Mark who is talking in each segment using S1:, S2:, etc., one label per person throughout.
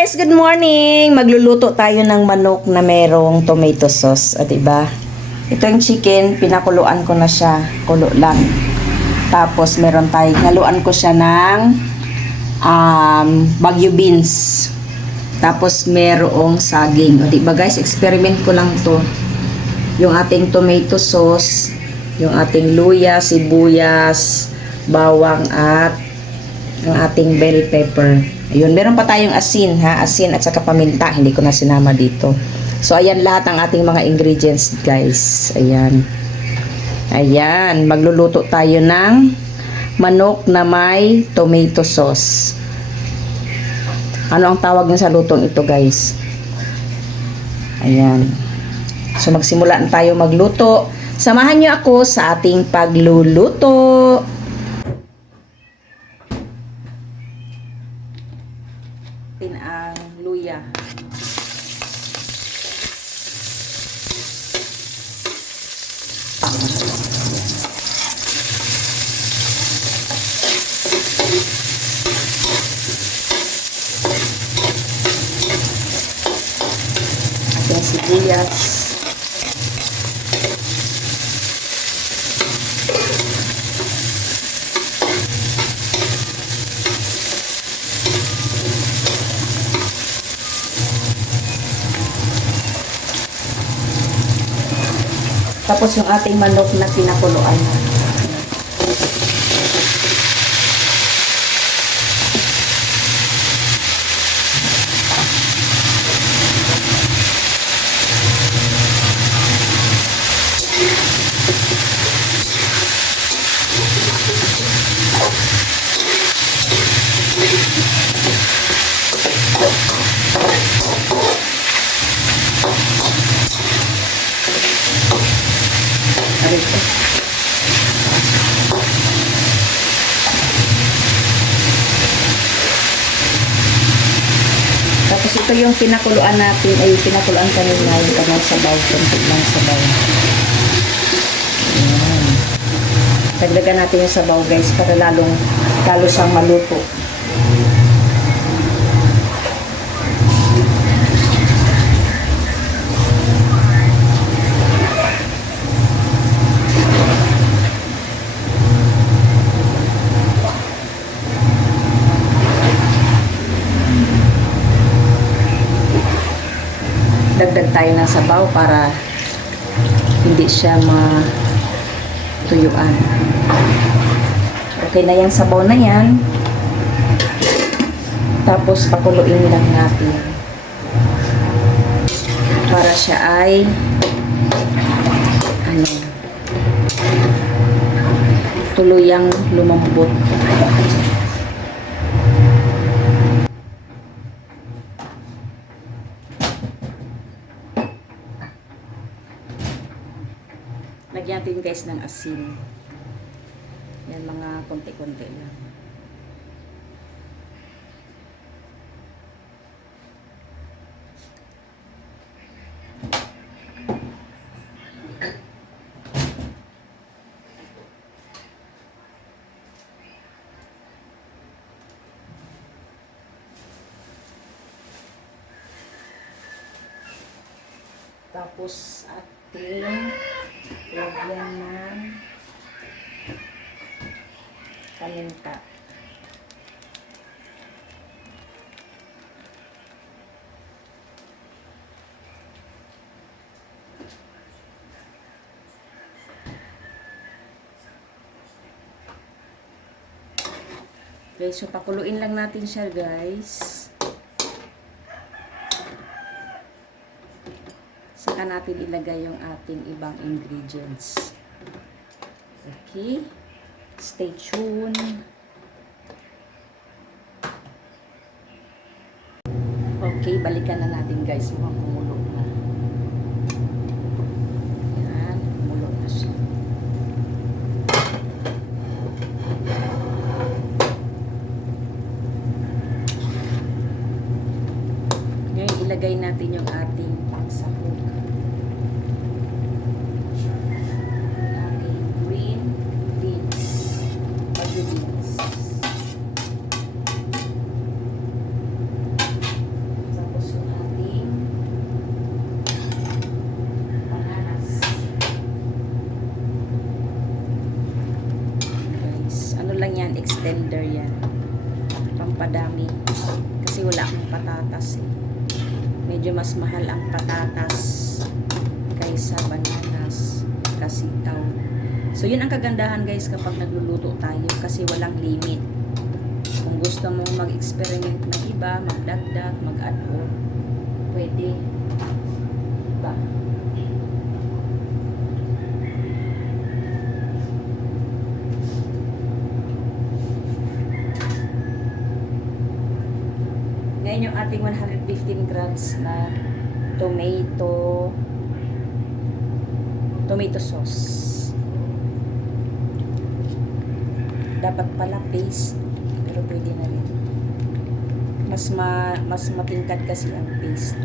S1: guys, good morning! Magluluto tayo ng manok na merong tomato sauce. O, diba? Ito yung chicken, pinakuluan ko na siya. Kulo lang. Tapos, meron tayo, haluan ko siya ng um, bagyo beans. Tapos, merong saging. O, diba guys, experiment ko lang to. Yung ating tomato sauce, yung ating luya, sibuyas, bawang at ang ating bell pepper. Ayun, meron pa tayong asin ha, asin at saka paminta, hindi ko na sinama dito. So ayan lahat ang ating mga ingredients, guys. Ayan. Ayan, magluluto tayo ng manok na may tomato sauce. Ano ang tawag niya sa lutong ito, guys? Ayan. So magsimula tayo magluto. Samahan niyo ako sa ating pagluluto. natin ang luya. Ating sibuyas. Tapos yung ating manok na pinakuluan yung pinakuluan natin, ay pinakuluan kanina, yung kamay sabaw, konti lang sabaw. Ayan. Dagdagan natin yung sabaw guys, para lalong, lalo siyang maluto. dagdag tayo ng sabaw para hindi siya matuyuan. Okay na yung sabaw na yan. Tapos pakuluin lang natin. Para siya ay ano tuluyang lumambot. Lagyan natin guys ng asin. Yan mga konti-konti lang. Tapos ating lagyan ng paminta. Okay, so pakuluin lang natin siya guys. Saka natin ilagay yung ating ibang ingredients. Okay. Stay tuned. Okay, balikan na natin guys. Mukhang kumulo na. Yan, kumulo na siya. Ngayon, ilagay natin yung ating pangsahog. Ating green beans. Bagyo beans. blender yan. Pampadami. Akong patatas eh. Medyo mas mahal ang patatas kaysa bananas, kasitaw. So, yun ang kagandahan guys kapag nagluluto tayo kasi walang limit. Kung gusto mo mag-experiment ng iba, magdagdag, mag-add on, pwede. Diba? Ngayon yung ating 115 grams na tomato tomato sauce. Dapat pala paste, pero pwede na rin. Mas ma mas matingkad kasi ang paste.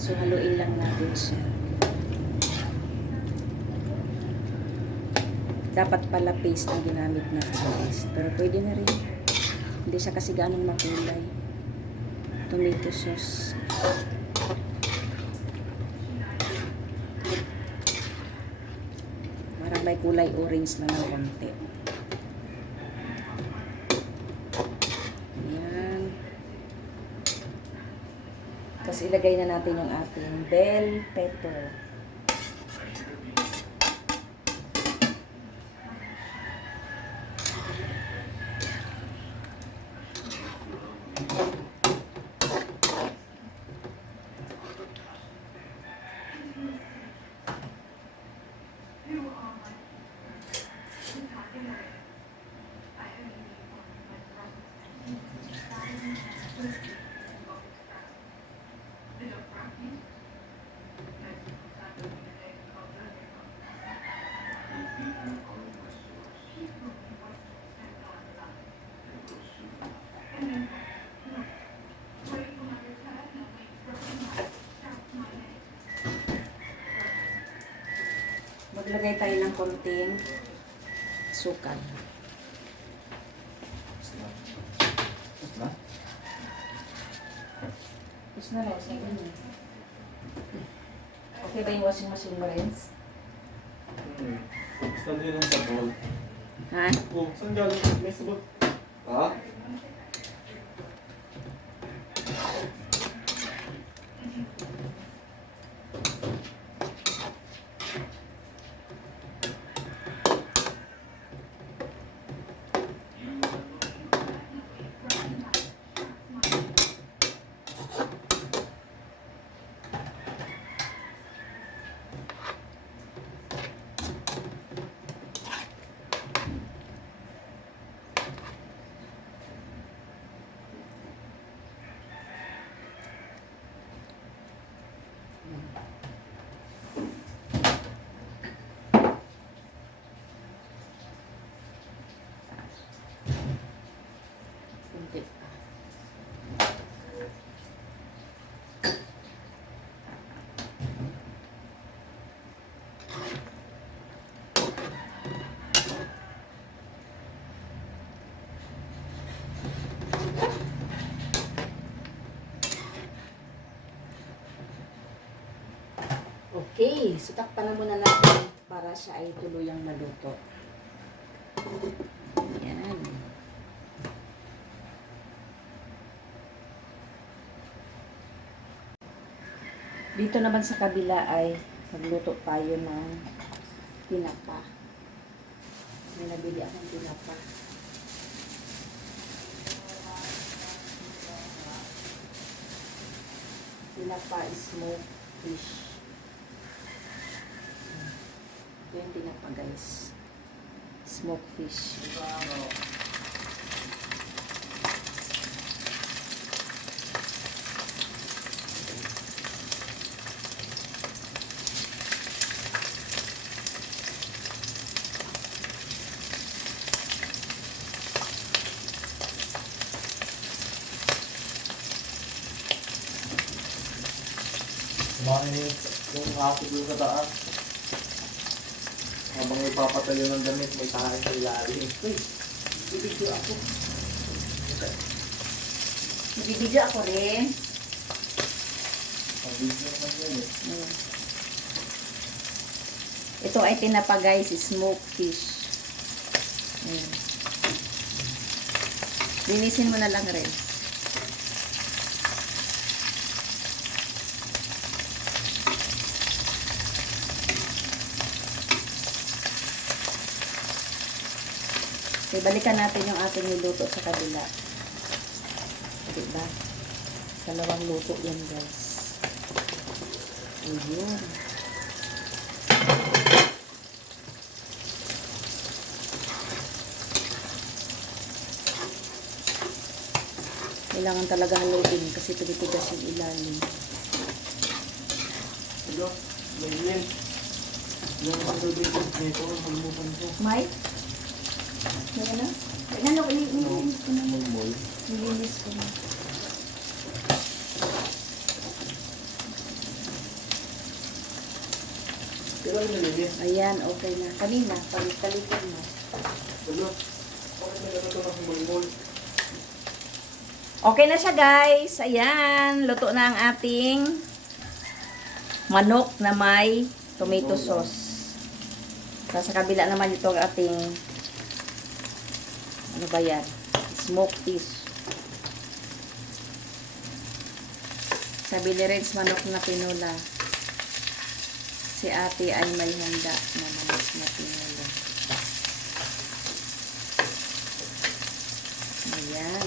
S1: So, haluin lang natin siya. Dapat pala paste ang ginamit natin guys. Pero pwede na rin. Hindi siya kasi ganong makulay. Tomato sauce. Para may kulay orange na ng konti. Ayan. Tapos ilagay na natin yung ating bell pepper. Maglagay tayo ng konting sukal.
S2: Na?
S1: Tapos na lang, sabi niya. Okay ba yung washing machine mo, Renz?
S2: Hmm. Saan yun ang sabon?
S1: Ha?
S2: Oh, saan galing? May sabon. Ha?
S1: Okay, so takpan na muna natin para siya ay tuluyang maluto. Yan. Dito naman sa kabila ay magluto tayo ng tinapa. May nabili akong tinapa. Tinapa smoked fish. Ito yung tinapa guys. Smoked fish.
S2: Kumain yung ako doon sa taas. Habang ipapatayo ng damit, may tahain sa ilalim. Uy!
S1: Bibidyo ako. Bibidyo ako rin.
S2: Pag-video naman yan eh.
S1: Ayan. Ito ay tinapa guys, smoked fish. Ayan. Linisin mo na lang rin. Okay, balikan natin yung ating niluto sa kabila. Diba? Dalawang luto yan guys. Ayun. Kailangan talaga haluin kasi tinitigas yung ilalim.
S2: Ito, may link. Yung pag-video nito, magmupan ko.
S1: May? May ano? Ano, nilinis ko na. Nilinis ko na.
S2: Pero ano nilagyan?
S1: Ayan, okay na. Kanina, palit-palitin mo.
S2: Ito, okay na.
S1: Okay siya guys. Ayan, luto na ang ating manok na may tomato sauce. Sa kabila naman ito ang ating ano ba yan? Smoked fish. Sabi ni Renz, manok na pinula. Si ate ay may handa na manok na pinula. Ayan.